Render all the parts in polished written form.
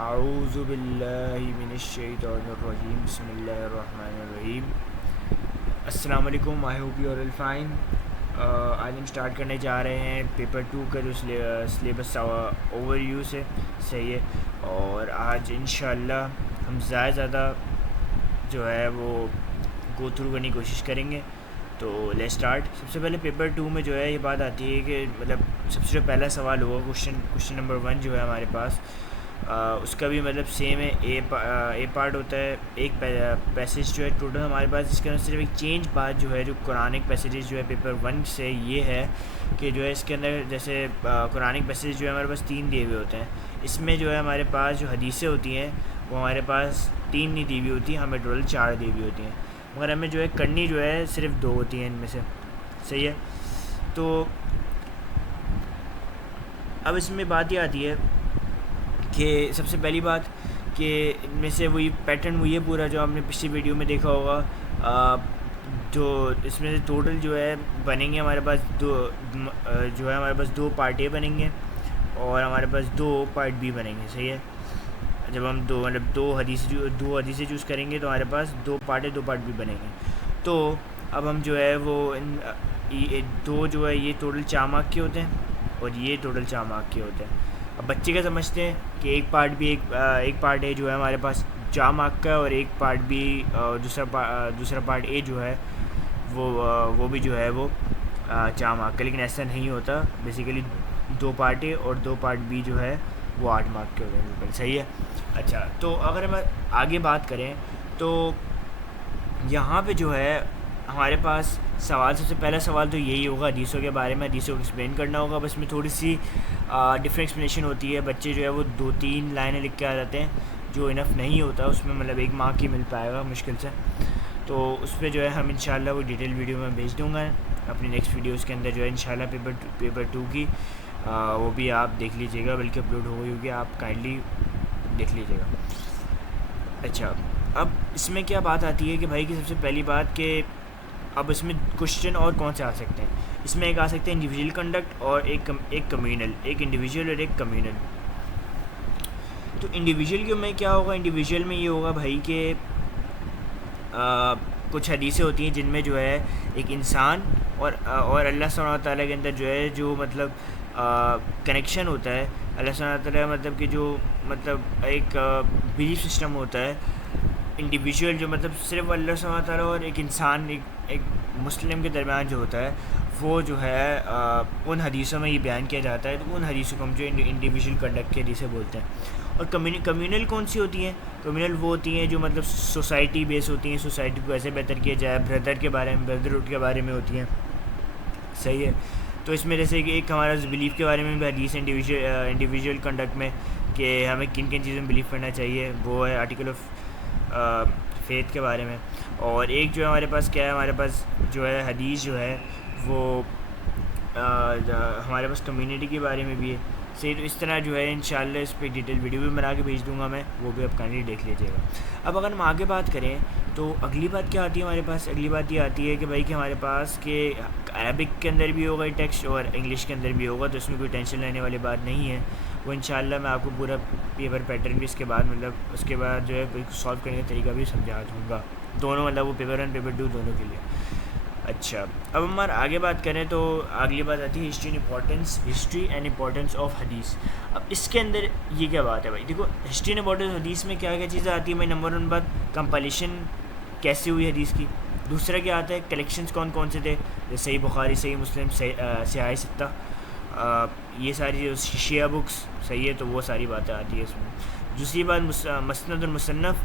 اعوذ باللہ من الشیطان الرجیم بسم اللہ الرحمن الرحیم. السلام علیکم. I hope you are all fine. آج ہم اسٹارٹ کرنے جا رہے ہیں پیپر 2 کا جو سلیبس اوور ویو سے صحیح ہے. اور آج انشاءاللہ ہم زیادہ جو ہے وہ گو تھرو کرنے کی کوشش کریں گے. تو لیٹ اسٹارٹ. سب سے پہلے پیپر 2 میں جو ہے یہ بات آتی ہے کہ مطلب سب سے جو پہلا سوال ہوگا کوشچن نمبر 1 جو ہے ہمارے پاس اس کا بھی مطلب سیم ہے. اے پارٹ ہوتا ہے ایک پیسیج جو ہے ٹوٹل ہمارے پاس، جس کے اندر صرف ایک چینج بات جو ہے جو قرآنک پیسیجز جو ہے پیپر 1 سے یہ ہے کہ جو ہے اس کے اندر جیسے قرآنک پیسیج جو ہے ہمارے پاس 3 دیے ہوئے ہوتے ہیں. اس میں جو ہے ہمارے پاس جو حدیثیں ہوتی ہیں وہ ہمارے پاس 3 نہیں دی ہوئی ہوتی ہیں، ہمیں ٹوٹل 4 دی ہوئی ہوتی ہیں، مگر ہمیں جو ہے کرنی جو ہے صرف 2 ہوتی ہیں ان میں سے. صحیح ہے. تو اب اس میں بات یہ آتی ہے کہ سب سے پہلی بات کہ ان میں سے وہی پیٹرن وہی ہے پورا جو ہم نے پچھلی ویڈیو میں دیکھا ہوگا. جو اس میں سے ٹوٹل جو ہے بنیں گے ہمارے پاس دو پارٹیں بنیں گے اور ہمارے پاس 2 پارٹ بھی بنیں گے. صحیح ہے. جب ہم دو حدیثیں چوز کریں گے تو ہمارے پاس 2 پارٹ بھی بنیں گے. تو اب ہم جو ہے وہ دو جو ہے یہ ٹوٹل 4 مارک کے ہوتے ہیں اور یہ ٹوٹل 4 مارک کے ہوتے ہیں. اب بچے کیا سمجھتے ہیں کہ ایک پارٹ ہے جو ہے ہمارے پاس 4 مارک کا اور ایک پارٹ بھی دوسرا پارٹ اے جو ہے وہ بھی جو ہے وہ 4 مارک کا. لیکن ایسا نہیں ہوتا. بیسیکلی 2 پارٹ اے اور 2 پارٹ بی جو ہے وہ 8 مارک کے ہوتے ہیں. صحیح ہے. اچھا، تو اگر ہم آگے بات کریں تو یہاں پہ جو ہے ہمارے پاس سب سے پہلا سوال تو یہی ہوگا حدیثوں کے بارے میں. حدیثوں کو ایکسپلین کرنا ہوگا. بس میں تھوڑی سی ڈفرینٹ ایکسپلینیشن ہوتی ہے. بچے جو ہے وہ 2-3 لائنیں لکھ کے آ جاتے ہیں جو انف نہیں ہوتا. اس میں مطلب 1 مارک ہی مل پائے گا مشکل سے. تو اس پہ جو ہے ہم انشاءاللہ وہ ڈیٹیل ویڈیو میں بھیج دوں گا اپنی نیکسٹ ویڈیوز کے اندر جو ہے انشاءاللہ پیپر 2 کی وہ بھی آپ دیکھ لیجیے گا، بلکہ اپلوڈ ہو گئی ہوگی، آپ کائنڈلی دیکھ لیجیے گا. اچھا، اب اس میں کیا بات آتی ہے کہ بھائی کی سب سے پہلی بات کہ اب اس میں کوشچن اور کون سے آ سکتے ہیں. اس میں ایک آ سکتے ہیں انڈیویجول کنڈکٹ اور ایک کمیونل. ایک انڈیویجول اور ایک کمیونل. تو انڈیویجول کے میں کیا ہوگا؟ انڈیویجول میں یہ ہوگا بھائی کہ کچھ حدیثیں ہوتی ہیں جن میں جو ہے ایک انسان اور اللہ سبحانہ تعالیٰ کے اندر جو ہے جو مطلب کنیکشن ہوتا ہے. اللہ سبحانہ تعالیٰ مطلب کہ جو مطلب ایک بلیف سسٹم ہوتا ہے انڈیویجول، جو مطلب صرف اللہ سبحانہ تعالیٰ اور ایک انسان ایک مسلم کے درمیان جو ہوتا ہے وہ جو ہے ان حدیثوں میں یہ بیان کیا جاتا ہے. تو ان حدیثوں کو ہم جو انڈیویجول کنڈکٹ کی حدیثیں بولتے ہیں. اور کمیونل کون سی ہوتی ہیں؟ کمیونل وہ ہوتی ہیں جو مطلب سوسائٹی بیس ہوتی ہیں. سوسائٹی کو ایسے بہتر کیا جائے، بردر کے بارے میں، بردرہڈ کے بارے میں ہوتی ہیں. صحیح ہے. تو اس میں جیسے کہ ایک ہمارا بلیف کے بارے میں بھی حدیث ہے انڈیویجول کنڈکٹ میں کہ ہمیں کن چیزوں میں بلیف کرنا چاہیے، وہ ہے آرٹیکل آف فیتھ کے بارے میں. اور ایک جو ہے ہمارے پاس کیا ہے، ہمارے پاس جو ہے حدیث جو ہے وہ ہمارے پاس کمیونٹی کے بارے میں بھی ہے. صحیح. تو اس طرح جو ہے انشاءاللہ اس پہ ڈیٹیل ویڈیو بھی بنا کے بھیج دوں گا میں، وہ بھی آپ کائنڈلی دیکھ لیجیے گا. اب اگر ہم آگے بات کریں تو اگلی بات کیا آتی ہے ہمارے پاس؟ اگلی بات یہ آتی ہے کہ بھائی کہ ہمارے پاس کہ عربک کے اندر بھی ہوگا ٹیکسٹ اور انگلش کے اندر بھی ہوگا. تو اس میں کوئی ٹینشن لینے والی بات نہیں ہے. وہ انشاءاللہ میں آپ کو پورا پیپر پیٹرن بھی اس کے بعد جو ہے سالو کرنے کا طریقہ بھی سمجھا دوں گا. دونوں مطلب وہ پیپر 1 پیپر 2 دونوں کے لیے. اچھا، اب ہم آگے بات کریں تو اگلی بات آتی ہے ہسٹری اینڈ امپورٹنس آف حدیث. اب اس کے اندر یہ کیا بات ہے بھائی؟ دیکھو، ہسٹری اینڈ امپورٹنس حدیث میں کیا چیزیں آتی ہیں بھائی؟ نمبر 1 بات، کمپائلیشن کیسے ہوئی حدیث کی. دوسرا کیا آتا ہے؟ کلیکشنز کون سے تھے، جیسے صحیح بخاری، صحیح مسلم، صحیح ستہ، یہ ساری جو شیعہ بکس. صحیح ہے. تو وہ ساری باتیں آتی ہے اس میں. دوسری بات مسند اور مصنف.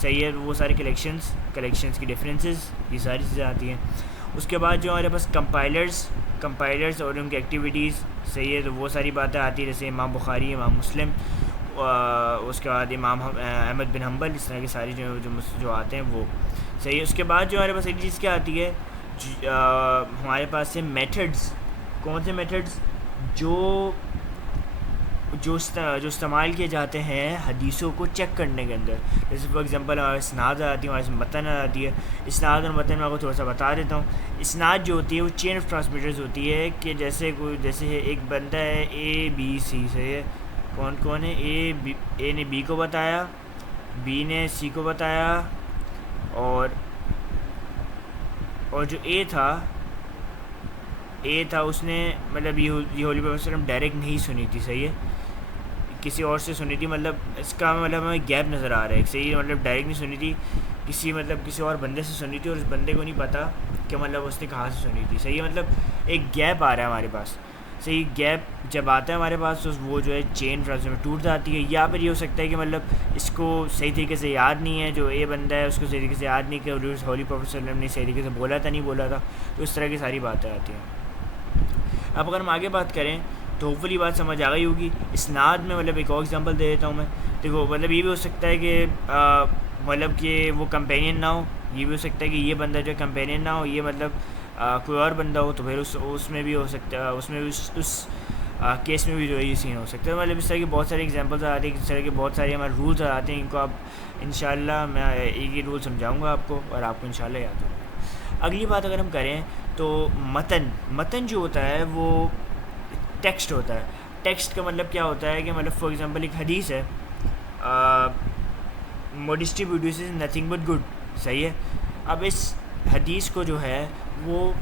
صحیح ہے. وہ سارے کلیکشنز کی ڈفرینسز، یہ ساری چیزیں آتی ہیں. اس کے بعد جو ہمارے پاس کمپائلرز اور ان کی ایکٹیویٹیز. صحیح ہے. تو وہ ساری باتیں آتی ہیں جیسے امام بخاری، امام مسلم، اس کے بعد امام احمد بن حنبل، اس طرح کی ساری جو آتے ہیں وہ. صحیح ہے. اس کے بعد جو ہمارے پاس ایک چیز کیا آتی ہے، ہمارے پاس سے میتھڈز. کون سے میتھڈز؟ جو استعمال کیے جاتے ہیں حدیثوں کو چیک کرنے کے اندر. جیسے فار ایگزامپل ہمارے اسناد آتی ہے، ہمارے متن آتی ہے. اسناد اور متن میں آپ کو تھوڑا سا بتا دیتا ہوں. اسناد جو ہوتی ہے وہ چین آف ٹرانسمیٹرز ہوتی ہے کہ جیسے ایک بندہ ہے اے بی سی سے، کون کون ہے؟ اے نے بی کو بتایا، بی نے سی کو بتایا، اور جو اے تھا اس نے مطلب یہ ہولی پروفیٹ صلی اللہ علیہ وسلم ڈائریکٹ نہیں سنی تھی، صحیح ہے، کسی اور سے سنی تھی، مطلب اس کا مطلب ہمیں گیپ نظر آ رہا ہے، صحیح ہے، مطلب ڈائریکٹ نہیں سنی تھی، کسی اور بندے سے سنی تھی، اور اس بندے کو نہیں پتا کہ مطلب اس نے کہاں سے سنی تھی، صحیح ہے، مطلب ایک گیپ آ رہا ہے ہمارے پاس، صحیح، گیپ جب آتا ہے ہمارے پاس تو وہ جو ہے چین ٹرانسفر میں ٹوٹ جاتی ہے، یا پھر یہ ہو سکتا ہے کہ مطلب اس کو صحیح طریقے سے یاد نہیں ہے، جو اے بندہ ہے اس کو صحیح طریقے سے یاد نہیں کہ ہولی پروفیٹ صلی اللہ علیہ وسلم نے صحیح طریقے سے بولا تھا نہیں بولا تھا، تو اس طرح کی ساری باتیں آتی ہیں۔ اب اگر ہم آگے بات کریں تو ہوپفلی بات سمجھ آ گئی ہوگی۔ اسناد میں مطلب ایک اور ایگزامپل دے دیتا ہوں میں، دیکھو مطلب یہ بھی ہو سکتا ہے کہ مطلب کہ وہ کمپینین نہ ہو، یہ بھی ہو سکتا ہے کہ یہ بندہ جو ہے کمپینین نہ ہو، یہ مطلب کوئی اور بندہ ہو، تو پھر اس میں بھی ہو سکتا ہے، اس میں بھی اس کیس میں بھی جو ہے یہ سین ہو سکتا ہے، مطلب اس طرح کی بہت سارے ایگزامپلس آتے ہیں، اس طرح کے بہت سارے ہمارے رولز آتے ہیں، ان کو آپ انشاءاللہ میں ایک ہی رول سمجھاؤں گا آپ کو، اور آپ کو انشاءاللہ یاد ہوگا۔ اگلی بات اگر ہم کریں تو متن جو ہوتا ہے وہ ٹیکسٹ ہوتا ہے۔ ٹیکسٹ کا مطلب کیا ہوتا ہے کہ مطلب فار ایگزامپل ایک حدیث ہے، modesty produces nothing but good, صحیح ہے، اب اس حدیث کو جو ہے وہ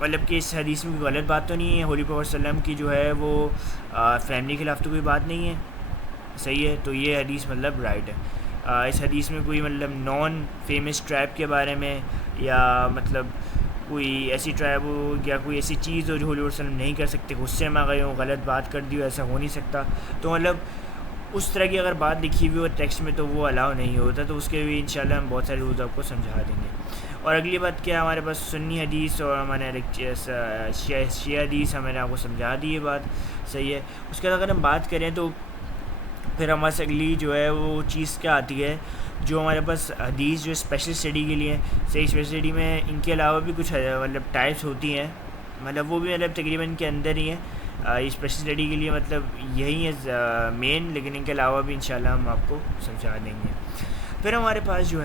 مطلب کہ اس حدیث میں کوئی غلط بات تو نہیں ہے، ہولی پروفیٹ صلی اللہ علیہ وسلم کی جو ہے وہ فیملی کے خلاف تو کوئی بات نہیں ہے، صحیح ہے، تو یہ حدیث مطلب رائٹ ہے۔ اس حدیث میں کوئی مطلب نان فیمس ٹرائب کے بارے میں، یا مطلب کوئی ایسی ٹرائب ہو یا کوئی ایسی چیز ہو جو ہولی پروفیٹ صلی اللہ علیہ وسلم نہیں کر سکتے، غصے میں آ گئے ہوں، غلط بات کر دی ہو، ایسا ہو نہیں سکتا، تو مطلب اس طرح کی اگر بات لکھی ہوئی ہو ٹیکسٹ میں تو وہ الاؤ نہیں ہوتا، تو اس کے بھی انشاءاللہ ہم بہت سارے رولز آپ کو سمجھا دیں گے۔ اور اگلی بات کیا، ہمارے پاس سنی حدیث اور ہمارے شیعہ حدیث، ہم نے آپ کو سمجھا دی یہ بات، صحیح ہے۔ اس کے بعد اگر ہم بات کریں تو پھر ہمارے پاس اگلی جو ہے وہ چیز کیا آتی ہے، جو ہمارے پاس حدیث جو اسپیشل اسٹڈی کے لیے، صحیح، اسپیشل اسٹڈی میں ان کے علاوہ بھی کچھ مطلب ٹائپس ہوتی ہیں، مطلب وہ بھی مطلب تقریباً کے اندر ہی ہیں، اسپیشل اسٹڈی کے لیے مطلب یہی ہے مین، لیکن ان کے علاوہ بھی انشاءاللہ ہم آپ کو سمجھا دیں گے۔ پھر ہمارے پاس جو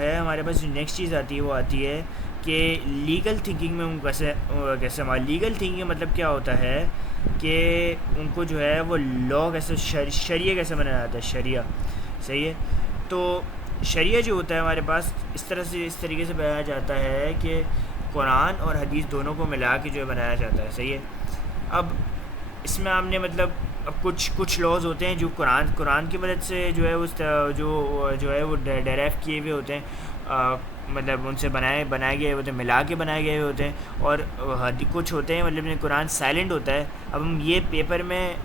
نیکسٹ چیز آتی ہے وہ آتی ہے کہ لیگل تھنکنگ میں ان کیسے ہمارا لیگل تھنکنگ مطلب کیا ہوتا ہے کہ ان کو جو ہے وہ لا کیسے شریعہ کیسے بنایا جاتا ہے، شریعہ، صحیح ہے، تو شریعہ جو ہوتا ہے ہمارے پاس اس طریقے سے بنایا جاتا ہے کہ قرآن اور حدیث دونوں کو ملا کے جو ہے بنایا جاتا ہے، صحیح ہے۔ اب اس میں ہم نے مطلب اب کچھ لاز ہوتے ہیں جو قرآن کی مدد سے جو ہے اس جو ہے وہ ڈیرائیو کیے ہوئے ہوتے ہیں، مطلب ان سے بنائے گئے ہوتے ہیں، ملا کے بنائے گئے ہوئے ہوتے ہیں، اور کچھ ہوتے ہیں مطلب قرآن سائلنٹ ہوتا ہے۔ اب ہم یہ پیپر میں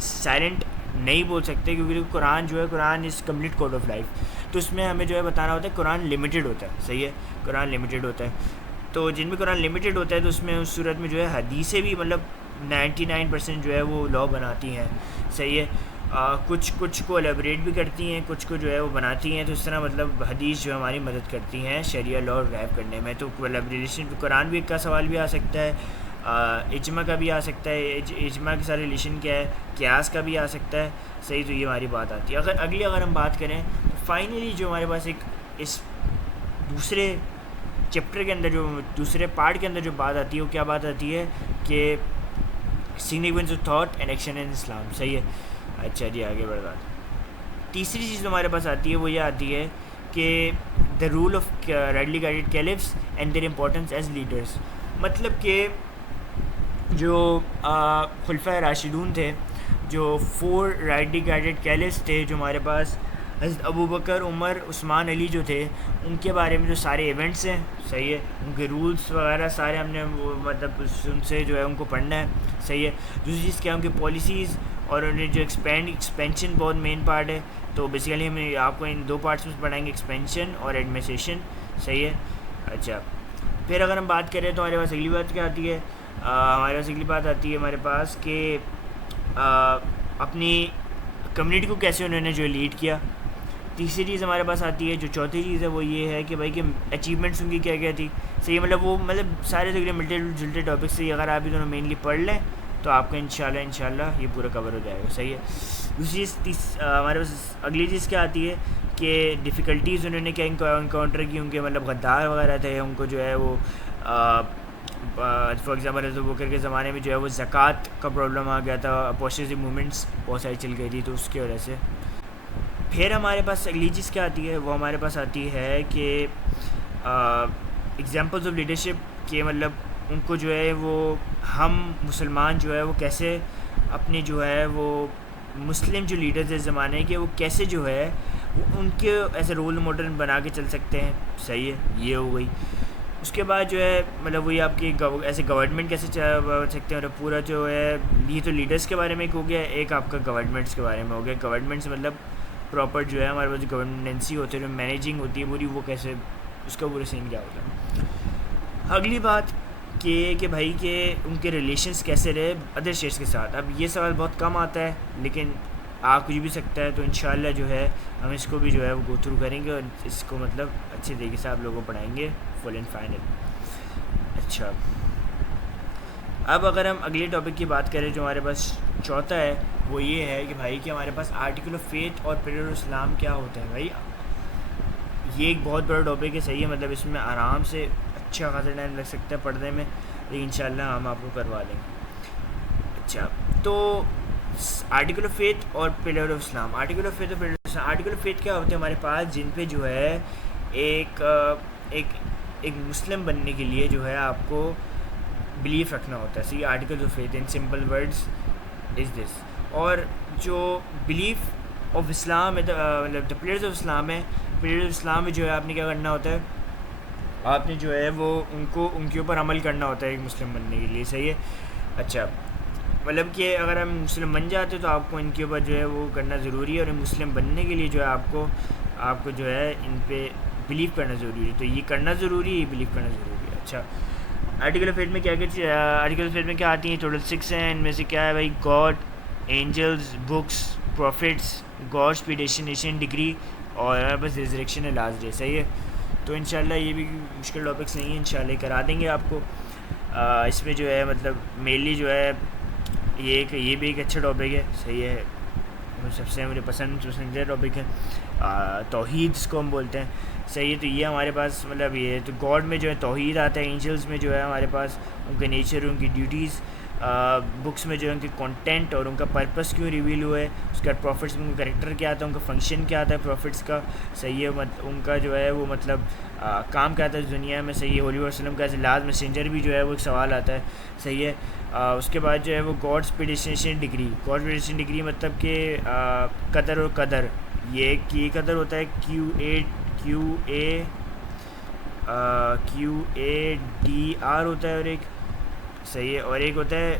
سائلنٹ نہیں بول سکتے کیونکہ قرآن جو ہے Quran is complete code of life, تو اس میں ہمیں جو ہے بتانا ہوتا ہے قرآن لمیٹڈ ہوتا ہے، صحیح ہے، قرآن لمیٹڈ ہوتا ہے، تو جن میں قرآن لمیٹڈ ہوتا ہے تو اس میں اس صورت میں جو ہے حدیثیں بھی مطلب 99% جو ہے وہ لا بناتی ہیں، صحیح ہے، کچھ کو الیبریٹ بھی کرتی ہیں، کچھ کو جو ہے وہ بناتی ہیں، تو اس طرح مطلب حدیث جو ہے ہماری مدد کرتی ہیں شریعہ لا ڈرائیو کرنے میں۔ تو کولیبریشن قرآن بھی کا سوال بھی آ سکتا ہے، اجماع کا بھی آ سکتا ہے، اجماع کے ساتھ ریلیشن کیا ہے، قیاس کا بھی آ سکتا ہے، صحیح، تو یہ ہماری بات آتی ہے۔ اگر ہم بات کریں تو فائنلی جو ہمارے پاس ایک اس دوسرے چیپٹر کے اندر جو دوسرے پارٹ کے اندر جو بات آتی ہے وہ کیا بات آتی ہے کہ significance of thought and action in Islam, صحیح ہے۔ اچھا جی، آگے بڑھ بات، تیسری چیز جو ہمارے پاس آتی ہے وہ یہ آتی ہے کہ the role of rightly guided caliphs and their importance as leaders, مطلب کہ جو خلفۂ راشدون تھے، جو 4 رائٹلی گائیڈڈ کیلفس تھے، جو ہمارے پاس حضرت ابوبکر، عمر، عثمان، علی جو تھے، ان کے بارے میں جو سارے ایونٹس ہیں، صحیح ہے، ان کے رولز وغیرہ سارے ہم نے وہ مطلب ان سے جو ہے ان کو پڑھنا ہے، صحیح ہے۔ دوسری چیز کیا، ان کی پالیسیز اور انہیں جو ایکسپینشن بہت مین پارٹ ہے، تو بیسیکلی ہم آپ کو ان 2 پارٹس میں پڑھائیں گے، ایکسپینشن اور ایڈمنسٹریشن، صحیح ہے۔ اچھا، پھر اگر ہم بات کریں تو ہمارے پاس اگلی بات کیا آتی ہے، ہمارے پاس اگلی بات آتی ہے ہمارے پاس کہ اپنی کمیونٹی کو کیسے انہوں نے جو لیڈ کیا۔ تیسری چیز ہمارے پاس آتی ہے، جو چوتھی چیز ہے وہ یہ ہے کہ بھائی کہ اچیومنٹس ان کی کیا کیا تھی، صحیح، مطلب وہ مطلب سارے تقریباً ملتے جلتے ٹاپکس سے اگر آپ دونوں مینلی پڑھ لیں تو آپ کا انشاءاللہ یہ پورا کور ہو جائے گا، صحیح ہے۔ دوسری چیز ہمارے پاس اگلی چیز کیا آتی ہے کہ ڈیفیکلٹیز انہوں نے کیا انکاؤنٹر کی، ان کے مطلب غدار وغیرہ تھے، ان کو جو ہے وہ فار ایگزامپل حضرت ابوبکر کے زمانے میں جو ہے وہ زکوٰۃ کا پرابلم آ گیا تھا، اپوسٹسی موومنٹس بہت ساری چل گئی تھی، تو اس کی وجہ سے پھر ہمارے پاس اگلی چیز کیا آتی ہے، وہ ہمارے پاس آتی ہے کہ ایگزامپلز آف لیڈرشپ کے مطلب ان کو جو ہے وہ ہم مسلمان جو ہے وہ کیسے اپنے جو ہے وہ مسلم جو لیڈرز اس زمانے کے وہ کیسے جو ہے وہ ان کے ایسے رول ماڈل بنا کے چل سکتے ہیں. صحیح ہے، یہ ہو گئی. اس کے بعد جو ہے مطلب وہی آپ کی ایسے گورنمنٹ کیسے چل سکتے ہیں، اور پورا جو ہے یہ تو لیڈرز کے بارے میں ایک ہو گیا، ایک آپ کا گورنمنٹس کے بارے میں ہو گیا. گورنمنٹس مطلب پراپر جو ہے ہمارے پاس جو گورننسی ہوتی ہے، جو مینیجنگ ہوتی ہے پوری، وہ کیسے اس کا پورا سین کیا ہوتا ہے. اگلی بات کہ بھائی کہ ان کے ریلیشنس کیسے رہے ادر اسٹیٹس کے ساتھ. اب یہ سوال بہت کم آتا ہے لیکن آ کچھ بھی سکتا ہے، تو انشاءاللہ جو ہے ہم اس کو بھی جو ہے وہ گو تھرو کریں گے اور اس کو مطلب اچھے طریقے سے آپ لوگوں کو پڑھائیں گے فل اینڈ فائنل. اچھا، اب اگر ہم اگلے ٹاپک کی بات کریں جو ہمارے پاس چوتھا ہے، وہ یہ ہے کہ بھائی کہ ہمارے پاس آرٹیکل آف فیتھ اور پلر آف اسلام کیا ہوتا ہے. بھائی یہ ایک بہت بڑا ٹاپک ہے، صحیح ہے، مطلب اس میں آرام سے اچھا خاصا ٹائم لگ سکتا ہے پڑھنے میں، لیکن انشاءاللہ ہم آپ کو کروا دیں گے. اچھا، تو آرٹیکل آف فیتھ اور pillar of Islam. Article of faith اور pillar of Islam. Article of faith کیا ہوتے ہیں ہمارے پاس، جن پہ جو ہے ایک مسلم بننے کے لیے جو ہے آپ کو بلیف رکھنا ہوتا ہے. See article of faith in simple words is this. اور جو بلیف آف اسلام ہے مطلب دا پلیئرز آف اسلام ہے، پلیئرز آف اسلام میں جو ہے آپ نے کیا کرنا ہوتا ہے، آپ نے جو ہے وہ ان کے اوپر عمل کرنا ہوتا ہے ایک مسلم بننے کے لیے. صحیح ہے. اچھا، مطلب کہ اگر ہم مسلم بن جاتے تو آپ کو ان کے اوپر جو ہے وہ کرنا ضروری ہے، اور مسلم بننے کے لیے جو ہے آپ کو جو ہے ان پہ بلیو کرنا ضروری ہے. تو یہ کرنا ضروری ہے، یہ بلیو کرنا ضروری ہے. اچھا، آرٹیکل آف فیتھ میں کیا آرٹیکل آف فیتھ میں کیا آتی ہیں؟ ٹوٹل 6 ہیں. ان میں سے کیا ہے بھائی، God, angels, books, prophets, God's predestination degree, اور بس ریزریکشن ہے لاسٹ ڈے. صحیح ہے. تو انشاءاللہ یہ بھی مشکل ٹاپکس نہیں ہیں، انشاءاللہ کرا دیں گے آپ کو. اس میں جو ہے مطلب مینلی جو ہے یہ بھی ایک اچھا ٹاپک ہے. صحیح ہے، سب سے مجھے پسندیدہ ٹاپک ہے. توحید جس کو ہم بولتے ہیں. صحیح ہے. تو یہ ہمارے پاس مطلب یہ تو گاڈ میں جو ہے توحید آتا ہے، اینجلز میں جو ہے ہمارے پاس ان کے نیچر، ان کی ڈیوٹیز، بکس میں جو ہے ان کے کانٹینٹ اور ان کا پرپس کیوں ریویل ہوا ہے. اس کے بعد پروفٹس میں ان کا کریکٹر کیا آتا ہے، ان کا فنکشن کیا آتا ہے پروفٹس کا. صحیح ہے. ان کا جو ہے وہ مطلب کام کیا آتا ہے دنیا میں. صحیح ہے. حضور صلی اللہ علیہ وسلم کا ایز اے لاسٹ میسنجر بھی جو ہے وہ ایک سوال آتا ہے. صحیح ہے. اس کے بعد جو ہے وہ gods predestination degree. Gods predestination degree مطلب کہ قدر اور قدر. یہ قدر ہوتا ہے QADR ہوتا ہے، اور ایک صحیح ہے، اور ایک ہوتا ہے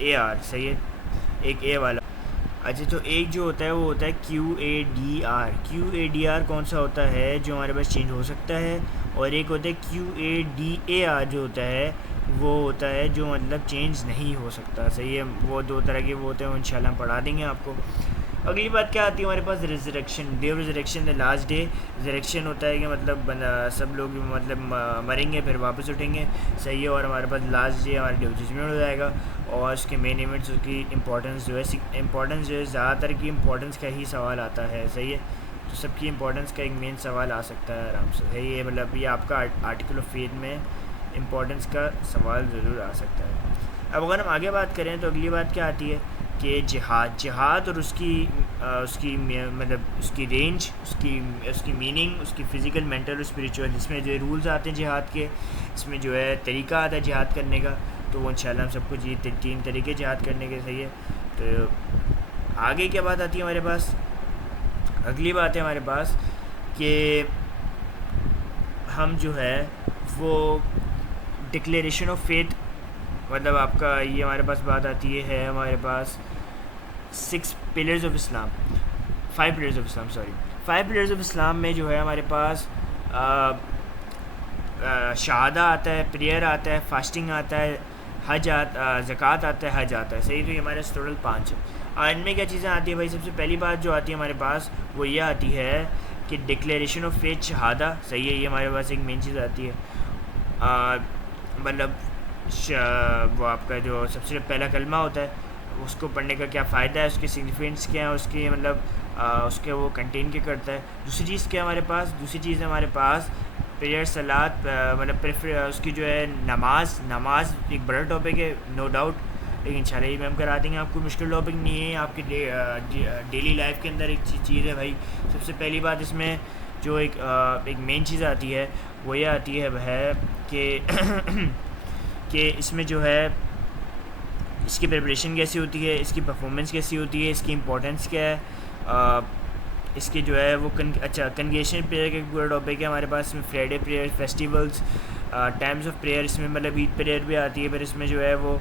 AR. صحیح ہے، ایک اے والا. اچھا، تو ایک جو ہوتا ہے وہ ہوتا ہے QADR. QADR کون سا ہوتا ہے جو ہمارے پاس چینج ہو سکتا ہے، اور ایک ہوتا ہے QADAR جو ہوتا ہے وہ ہوتا ہے جو مطلب چینج نہیں ہو سکتا. صحیح ہے. وہ دو طرح کے وہ ہوتے ہیں، انشاءاللہ ہم پڑھا دیں گے آپ کو. اگلی بات کیا آتی ہے ہمارے پاس، resurrection. Day of resurrection, the last day. Resurrection ہوتا ہے کہ مطلب سب لوگ مطلب مریں گے پھر واپس اٹھیں گے. صحیح ہے. اور ہمارے پاس لاسٹ ڈے ہمارے ڈے آف ججمنٹ ہو جائے گا، اور اس کے مین ایونٹس، اس کی امپورٹنس جو ہے زیادہ تر کی امپورٹنس کا ہی سوال آتا ہے. صحیح ہے. تو سب کی امپورٹنس کا ایک مین سوال آ سکتا ہے آرام سے. صحیح ہے. مطلب یہ آپ کا آرٹیکل آف فیتھ میں امپورٹنس کا سوال ضرور آ سکتا ہے. اب اگر ہم آگے بات کریں تو اگلی بات کیا آتی ہے کہ جہاد اور اس کی مطلب اس کی رینج، اس کی میننگ، اس کی فزیکل، مینٹل اور اسپریچول. اس میں جو رولز آتے ہیں جہاد کے، اس میں جو ہے طریقہ آتا ہے جہاد کرنے کا. تو وہ انشاءاللہ ہم سب کو 3 طریقے جہاد کرنے کے. صحیح ہے. تو آگے کیا بات آتی ہے ہمارے پاس، اگلی بات ہے ہمارے پاس کہ ہم جو ہے وہ ڈکلیریشن آف فیتھ، مطلب آپ کا یہ ہمارے پاس بات آتی ہے ہمارے پاس 5 پلرز آف اسلام میں جو ہے ہمارے پاس شہادہ آتا ہے، پریئر آتا ہے، فاسٹنگ آتا ہے، زکوٰۃ آتا ہے، حج آتا ہے. صحیح. تو یہ ہمارے ٹوٹل 5 ہے. ان میں کیا چیزیں آتی ہیں بھائی، سب سے پہلی بات جو آتی ہے ہمارے پاس وہ یہ آتی ہے کہ ڈکلیریشن آف فیتھ، شہادہ. صحیح ہے. یہ ہمارے پاس ایک مین چیز آتی ہے. مطلب وہ آپ کا جو سب سے پہلا کلمہ ہوتا ہے، اس کو پڑھنے کا کیا فائدہ ہے، اس کے سگنیفیکینس کیا ہے، اس کی مطلب اس کے وہ کنٹین کیا کرتا ہے. دوسری چیز کیا ہمارے پاس، دوسری چیز ہے ہمارے پاس پریئر صلات مطلب اس کی جو ہے نماز ایک بڑا ٹاپک ہے نو ڈاؤٹ، لیکن انشاءاللہ یہ میم کرا دیں گے. آپ کو مشکل ٹاپک نہیں ہے، آپ کی ڈیلی لائف کے اندر ایک چیز ہے بھائی. سب سے پہلی بات اس میں جو ایک مین چیز آتی ہے وہ یہ آتی ہے کہ کہ اس میں جو ہے اس کی پریپریشن کیسی ہوتی ہے، اس کی پرفارمنس کیسی ہوتی ہے، اس کی امپورٹنس کیا ہے، اس کے جو ہے وہ کنگریشن پریئر کا ایک پورا ٹاپک ہے ہمارے پاس. اس میں Friday prayer, festivals, times of prayer, اس میں مطلب عید پریئر بھی آتی ہے. پھر اس میں جو ہے وہ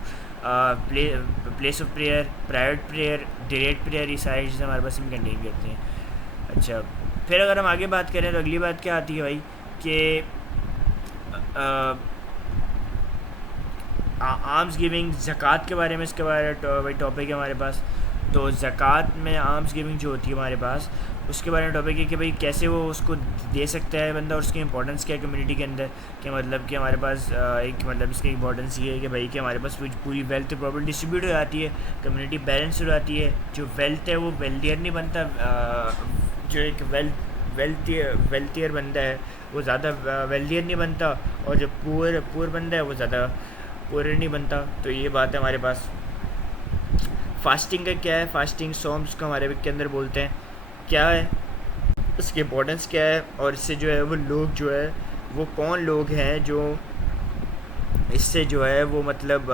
place of prayer, private prayer, delete prayer, یہ ساری چیزیں ہمارے پاس میں کنٹین کرتی ہیں. اچھا پھر اگر ہم آگے بات کریں تو اگلی بات کیا آتی ہے بھائی کہ آرمز گیونگ، زکوٰۃ کے بارے میں اس کے بارے میں ٹاپک ہے ہمارے پاس. تو زکوٰۃ میں آرمز گیونگ جو ہوتی ہے ہمارے پاس اس کے بارے میں ٹاپک ہے کہ بھائی کیسے وہ اس کو دے سکتا ہے بندہ، اور اس کی امپورٹنس کیا ہے کمیونٹی کے اندر. کہ مطلب کہ ہمارے پاس ایک مطلب اس کی امپورٹنس یہ ہے کہ بھائی کہ ہمارے پاس پوری ویلتھ پراپر ڈسٹریبیوٹ ہو جاتی ہے، کمیونٹی بیلنس ہو جاتی ہے. جو ویلتھ ہے وہ ویلتھیئر نہیں بنتا، جو ایک ویلتھیئر بندہ ہے وہ زیادہ ویلتھیئر نہیں بنتا، اور جو پور بندہ ہے وہ زیادہ پور نہیں بنتا. تو یہ بات ہے ہمارے پاس. فاسٹنگ کا کیا ہے، فاسٹنگ سومس کو ہمارے کے اندر بولتے ہیں، کیا ہے اس کی امپورٹنس کیا ہے، اور اس سے جو ہے وہ لوگ جو ہے وہ کون لوگ ہیں جو اس سے جو ہے وہ مطلب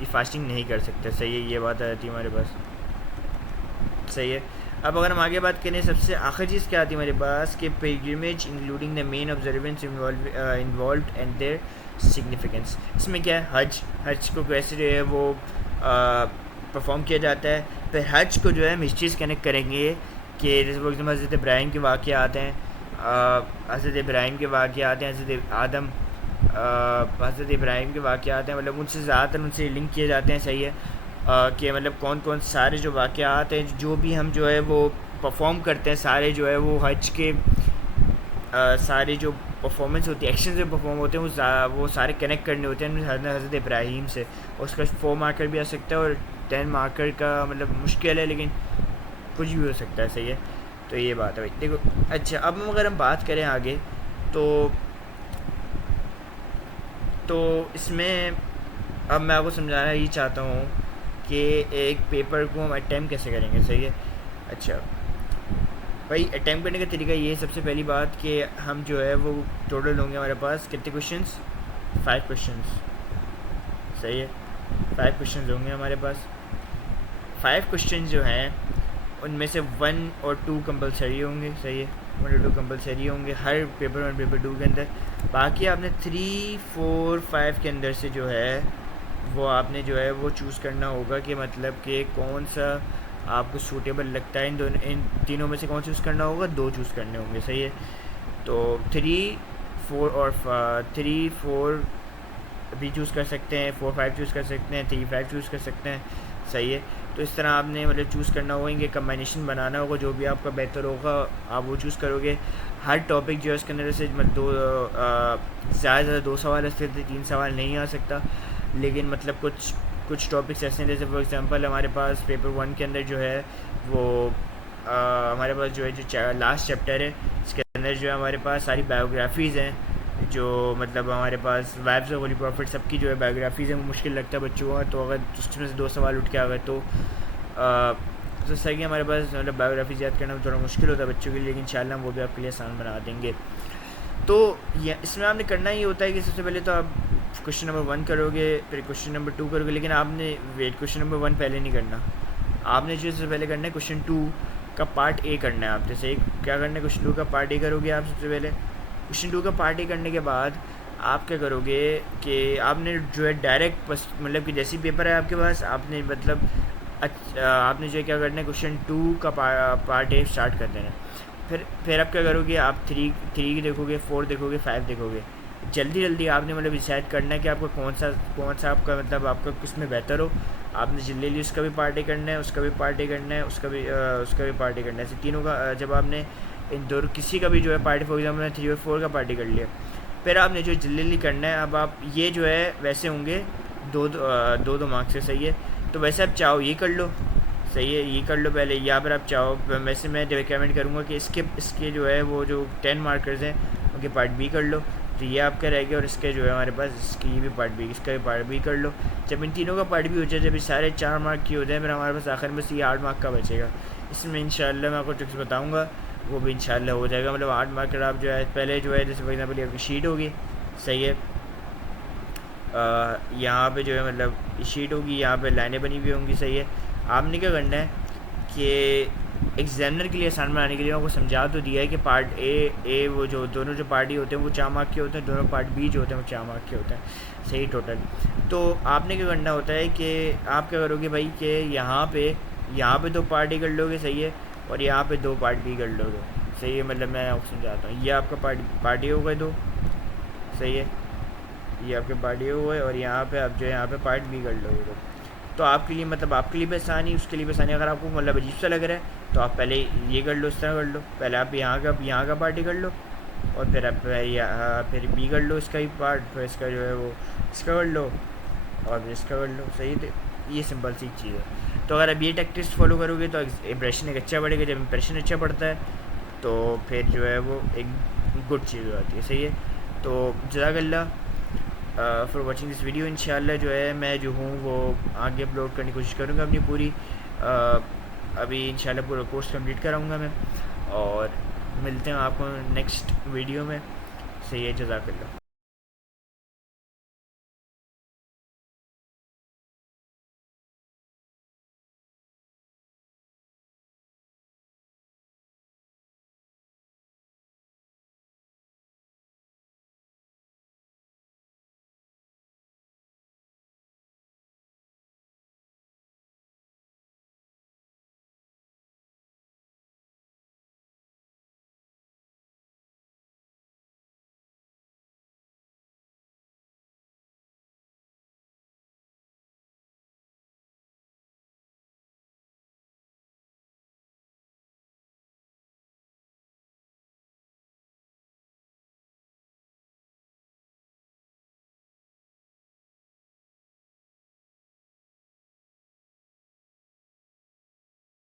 یہ فاسٹنگ نہیں کر سکتے. صحیح ہے، یہ بات آ جاتی ہے ہمارے پاس. صحیح ہے. اب اگر ہم آگے بات کریں سب سے آخر چیز کیا آتی ہے ہمارے پاس کہ pilgrimage including the main observance involved and their significance. اس میں کیا ہے، حج کو کیسے جو ہے وہ پرفارم کیا جاتا ہے. پھر حج کو جو ہے ہم اس چیز کنیکٹ کریں گے کہ جیسے فار ایگزامپل حضرت ابراہیم کے واقعات ہیں، حضرت ابراہیم کے واقعات ہیں، حضرت ابراہیم کے واقعات ہیں، مطلب ان سے زیادہ تر ان سے لنک کیے جاتے ہیں. صحیح ہے کہ مطلب کون کون سارے جو واقعات ہیں جو بھی ہم جو ہے وہ پرفارم کرتے ہیں سارے جو ہے وہ حج کے سارے جو پرفارمنس ہوتی ہے، ایکشن سے پرفارم ہوتے ہیں وہ سارے کنیکٹ کرنے ہوتے ہیں حضرت ابراہیم سے. اس کا 4 مارکر بھی آ سکتا ہے اور 10 مارکر کا مطلب مشکل ہے، لیکن کچھ بھی ہو سکتا ہے. صحیح ہے. تو یہ بات ہے بھائی. دیکھو اچھا اب اگر ہم بات کریں آگے تو اس میں اب میں آپ کو سمجھانا یہ چاہتا ہوں کہ ایک پیپر کو ہم اٹیمپٹ کیسے کریں گے. صحیح ہے. اچھا بھائی اٹیمپٹ کرنے کا طریقہ یہ سب سے پہلی بات کہ ہم جو ہے وہ ٹوٹل ہوں گے ہمارے پاس کتنے کوشچنس، 5 کوشچنس. صحیح ہے. 5 کوشچنز ہوں گے ہمارے پاس. 5 کوشچنز جو ہیں ان میں سے 1 اور 2 کمپلسری ہوں گے. صحیح ہے. 1 اور 2 کمپلسری ہوں گے ہر پیپر 1 پیپر 2 کے اندر. باقی آپ نے 3 4 5 کے اندر سے جو ہے وہ آپ نے جو ہے وہ چوز کرنا ہوگا کہ مطلب کہ کون سا آپ کو سوٹیبل لگتا ہے. ان تینوں میں سے کون چوز کرنا ہوگا، 2 چوز کرنے ہوں گے. صحیح ہے. تو 3 4 اور 3 4 بھی چوز کر سکتے ہیں، 4 5 چوز کر سکتے ہیں، 3 5 چوز کر سکتے ہیں. صحیح ہے. تو اس طرح آپ نے مطلب چوز کرنا ہوگا، ان کے کمبینیشن بنانا ہوگا، جو بھی آپ کا بہتر ہوگا آپ وہ چوز کرو گے. ہر ٹاپک جو ہے اس کے اندر سے مطلب زیادہ سے زیادہ 2 سوال آ سکتے، 3 سوال نہیں آ سکتا. لیکن مطلب کچھ ٹاپکس ایسے ہیں جیسے فار ایگزامپل ہمارے پاس پیپر 1 کے اندر جو ہے وہ ہمارے پاس جو ہے جو لاسٹ چیپٹر ہے اس کے اندر جو ہے ہمارے پاس ساری بایوگرافیز ہیں، جو مطلب ہمارے پاس وائبز آف ہولی پروفٹ سب کی جو ہے بایوگرافیز ہیں. وہ مشکل لگتا ہے بچوں کا، تو اگر اس میں سے 2 سوال اٹھ کے آ گئے تو صحیح ہمارے پاس مطلب بایوگرافیز یاد کرنا تھوڑا مشکل ہوتا ہے بچوں کے لیے، لیکن انشاءاللہ ہم وہ بھی آپ کے لیے آسان بنا دیں گے. تو اس میں آپ نے کرنا یہ ہوتا ہے کہ سب سے پہلے تو آپ کوشچن نمبر 1 کرو گے، پھر کوشچن نمبر 2 کرو گے. لیکن آپ نے کوشچن نمبر 1 پہلے نہیں کرنا. آپ نے جو سب سے پہلے کرنا ہے کوشچن 2 کا پارٹ اے کرنا ہے. آپ جیسے کیا کرنا ہے، کوشچن 2 کا پارٹ اے کرو گے آپ سب سے پہلے. کوشچن 2 کا پارٹ اے کرنے کے بعد آپ کیا کرو گے کہ آپ نے جو ہے ڈائریکٹ مطلب کہ جیسی پیپر ہے آپ کے پاس آپ نے مطلب آپ نے جو ہے کیا کرنا ہے کوشچن 2 کا پارٹ اے اسٹارٹ کر دینا ہے. پھر آپ کیا کرو گے، آپ 3 دیکھو گے، 4 دیکھو گے، 5 دیکھو گے. جلدی آپ نے مطلب ڈیسائڈ کرنا ہے کہ آپ کو کون سا آپ کا مطلب آپ کا کس میں بہتر ہو. آپ نے جلدی اس کا بھی پارٹ اے کرنا ہے، اس کا بھی پارٹ اے کرنا ہے، اس کا بھی پارٹ اے کرنا ہے. ایسے تینوں کا جب آپ نے ان دونوں کسی کا بھی جو ہے پارٹ اے فار ایگزامپل نے 3 اور 4 کا پارٹ اے کر لیا، پھر آپ نے جو جلدی کرنا ہے. اب آپ یہ جو ہے ویسے ہوں گے 2 مارکس سے. صحیح ہے. تو ویسے آپ چاہو یہ کر لو. صحیح ہے، یہ کر لو پہلے، یا پھر آپ چاہو ویسے میں ریکمینڈ کروں گا کہ اس کے جو ہے وہ جو 10 مارکرز ہیں ان کے پارٹ بی کر لو. تو یہ آپ کا رہ گیا, اور اس کے جو ہے ہمارے پاس اس کی یہ بھی پارٹ بی, اس کا بھی پارٹ بی کر لو. جب ان تینوں کا پارٹ بی ہو جائے, جب یہ سارے 4 مارک کی ہو جائیں, پھر ہمارے پاس آخر میں سے یہ 8 مارک کا بچے گا. اس میں انشاءاللہ میں آپ کو ٹرکس بتاؤں گا, وہ بھی انشاءاللہ ہو جائے گا. مطلب 8 مارک کا آپ جو ہے پہلے جو ہے جیسے فار ایگزامپل آپ کی شیٹ ہوگی, صحیح ہے, یہاں پہ جو ہے مطلب شیٹ ہوگی, یہاں پہ لائنیں بنی ہوئی ہوں گی, صحیح ہے. آپ نے کیا کرنا ہے کہ ایگزامنر کے لیے آسان بنانے کے لیے آپ کو سمجھا تو دیا ہے کہ پارٹ اے وہ جو دونوں جو پارٹی ہوتے ہیں وہ 4 مارک کے ہوتے ہیں, دونوں پارٹ بی جو ہوتے ہیں وہ 4 مارک کے ہوتے ہیں, صحیح ٹوٹل. تو آپ نے کیا کرنا ہوتا ہے کہ آپ کیا کرو گے بھائی کہ یہاں پہ 2 پارٹ اے کر لو گے, صحیح ہے, اور یہاں پہ 2 پارٹ بی کر لو گے, صحیح ہے. مطلب میں آپ کو سمجھاتا ہوں, یہ آپ کا پارٹ اے ہو گئے 2, صحیح ہے, یہ آپ کے پارٹ اے ہوئے, اور یہاں پہ آپ جو ہے یہاں پہ پارٹ بی کر لو گے. تو آپ کے لیے مطلب آپ کے لیے بھی آسانی, اس کے لیے بھی آسانی. اگر آپ کو مطلب عجیب سا لگ رہا ہے تو آپ پہلے یہ کر لو, اس طرح کر لو. پہلے آپ یہاں کا پارٹی کر لو, اور پھر آپ پھر بی کر لو اس کا ہی پارٹ, پھر اس کا جو ہے وہ اس کا کر لو, اور پھر اس کا کر لو, صحیح ہے. یہ سمپل سی چیز ہے. تو اگر آپ یہ ٹیکٹکس فالو کرو گے تو امپریشن ایک اچھا بڑھے گا. جب امپریشن اچھا پڑتا ہے تو پھر جو ہے وہ ایک گڈ چیز ہو جاتی ہے, صحیح ہے. تو جزاک اللہ فار واچنگ دس ویڈیو. انشاءاللہ جو ہے میں جو ہوں وہ آگے اپلوڈ کرنے کی کوشش کروں گا اپنی پوری. ابھی انشاءاللہ پورا کورس کمپلیٹ کراؤں گا میں, اور ملتے ہیں آپ کو نیکسٹ ویڈیو میں. صحیح ہے, جزاک اللہ.